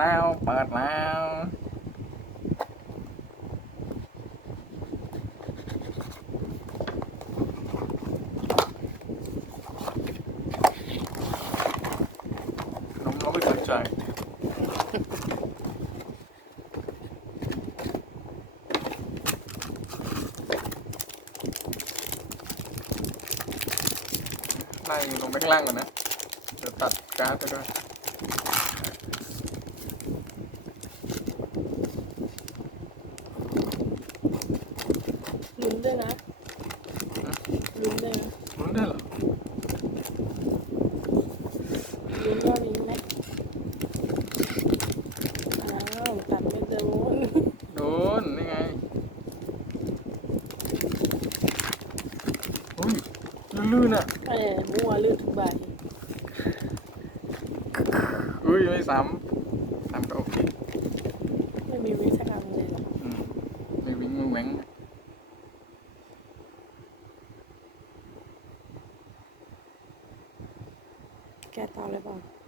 แล้ว เปิดแล้วนมเราไม่สนใจไล่ลงไปข้างล่างก่อนนะ เดี๋ยวตัดก๊าซไปด้วย ลุ้นด้วยนะลุ้นด้วยนะรู้ได้เหรอลุ้นว่ามีไหมอ้าวตัดไม่โดนโดนนี่ไงอุ้ยลื่นๆอะเออมั่วลื่นทุกใบอุ้ยไม่ซ้ำซ้ำก็โอเคไม่มีวิธีการเลยหรอกอืมไม่วิ่งไม่ แหวงแกต่อเลยเปล่า